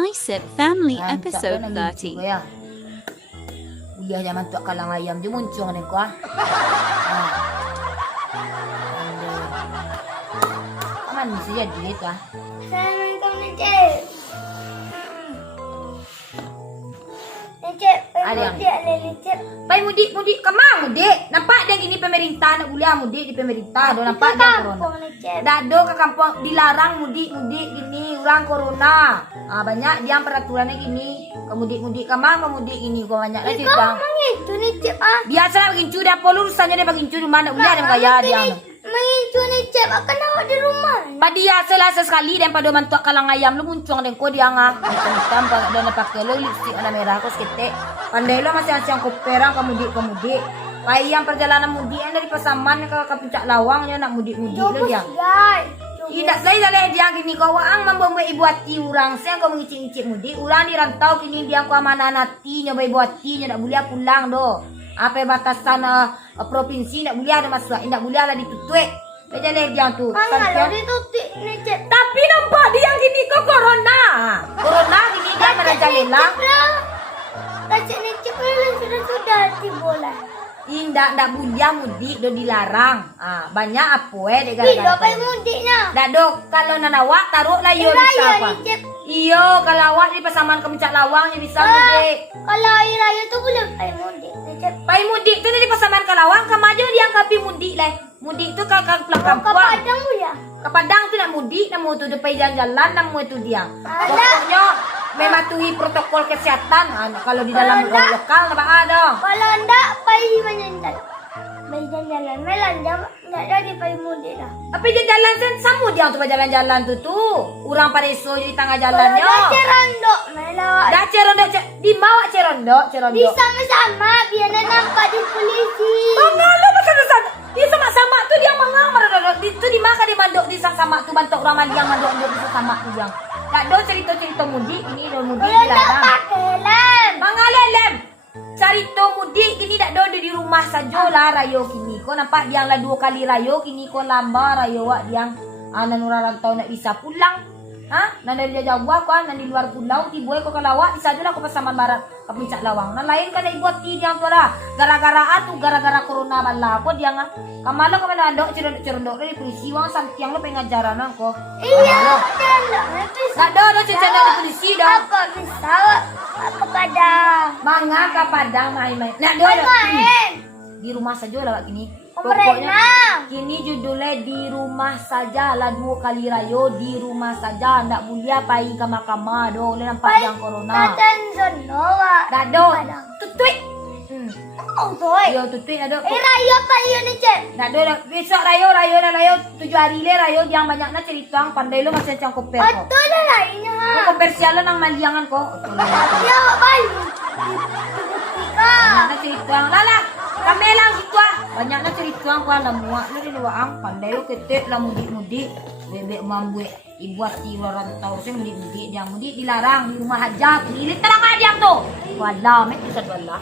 Nice It Family Mantap Episode kan naging 30. ko ya. Uyah jaman tuak kalang ayam dia muncung ni ko ah. Kaman bisa jadi itu ah. Assalamualaikum Encik. Encik, Ada yang- mudik ada Encik. Pai mudik kemang mudik. Nampak dia gini pemerintah nak kuliah mudik di pemerintah. Do nampak dia corona. Kampung Encik. Dado ke kampung dilarang mudik gini orang corona. Banyak dia peraturannya gini. Kemudik kemang kemudik ini kau banyak lah Kau cerita. mengincu nih Cip ah. Biasalah bagincu dia apa urusannya dia bagincu di mana kuliah dia kaya dia. Mengincu nih Cip, akan awak di rumah. Padia selasa sekali dan pada mantuk kalang ayam lu muncung dan kau dia ngah. Hitam pada dan pakai lo lipstick warna merah kau sekete. Pandai lo masih asyang koperang kemudik. Payang perjalanan mudik dari Pasaman ke Puncak Lawang dia nak mudik lo dia. Guys. Tidak saya dah dia gini kau ang membawa ibu hati orang saya kau mengicik mudik orang di rantau kini dia kau mana nanti nyoba ibu hati nak boleh pulang do. Apa batasan provinsi nak boleh ada masuk tidak boleh lah ditutup. Beja leh dia tu. Kalau ditutup nih Cip. Tapi nampak dia gini kok corona. Corona gini dia merajalela. Kacik nih Cip sudah tibola. Indak boleh mudik do dilarang. Banyak apa Tidak gara-gara. apa mudiknya. Dadok kalau nanawak taruhlah yo bisa Raya apa. nih Cip. Iyo kalau awak di Pasaman ke Puncak Lawang ya bisa mudik. Kalau air raya tuh belum air mudik nih Cip. Pai mudik tu di Pasaman ke Lawang kemajo dia angkapi mudik lah. Mudik tu ke pulang Ke kampung. Padang bu ya. Ke Padang tu nak mudik, nak mau tu depan jalan-jalan, nak mau tu dia. Alah. Pokoknya mematuhi protokol kesehatan. Kalau di dalam Kalau enggak- lokal apa ada. Kalau enggak pai menyendat. Pai jalan melanjang enggak jadi pai mudik dah. Tapi dia jalan sen samu dia untuk jalan-jalan tu. Orang pada esok di tengah jalannya. Kalau dah cerondok melawak. Dah cerondok di bawah cerondok. Di sama-sama biar nak nampak di polisi. Mengalah macam tu sana. Dia sama-sama tu dia mengamar. Itu di mana dia mandok di sama tu bantuk orang yang mandok di sama tu dia. Tak ada cerita-cerita mudik ini do mudik Kalau tak dilarang. pakai lem. Mengalah lem. Cerita mudik kini tak ada di rumah sajalah rayo kini. Kau nampak dia lah 2 kali rayo kini kau lambar rayo wak dia nan orang rantau nak bisa pulang. Nan dari Jawa kau nan di luar pulau tiboy kau kalawak di sajalah kau Pasaman Barat ke Puncak Lawang. Nan lain kan ibu hati dia tu lah. Gara-gara gara-gara corona bala apa dia ngah. Kamala andok cerondok dari polisi wang santiang lo pengajaran kau. Iya, jalan. Nanti Tak ada cerita dari polisi dah. apa bisa apa Padang. Mangga ke Padang main-main. Nak ada. Main. Di rumah saja lah kini. Berenang. Kini judulnya di rumah saja lah 2 kali rayo di rumah saja ndak boleh pai ke mahkamah do oleh nampak yang corona. Katan zono wak. Dado. Padang. Tutui. Oh, toy. Yo tutui ada. Rayo apa iya nih Cep? Dado besok rayo 7 hari le rayo yang banyaknya cerita pandai lo masih cang koper ko. Betul dah lainnya. Komersial nang maliangan ko. Ya wak balik. Ika. Banyaknya cerita lala. Kami lang sitwa. Banyaknya cerita ko alam muak lo di luang pandai lo ketek lah mudik-mudik. Bebek mambu ibu hati orang tahu sih mudik dia mudik dilarang di rumah aja pilih terang aja tuh wala met bisa wala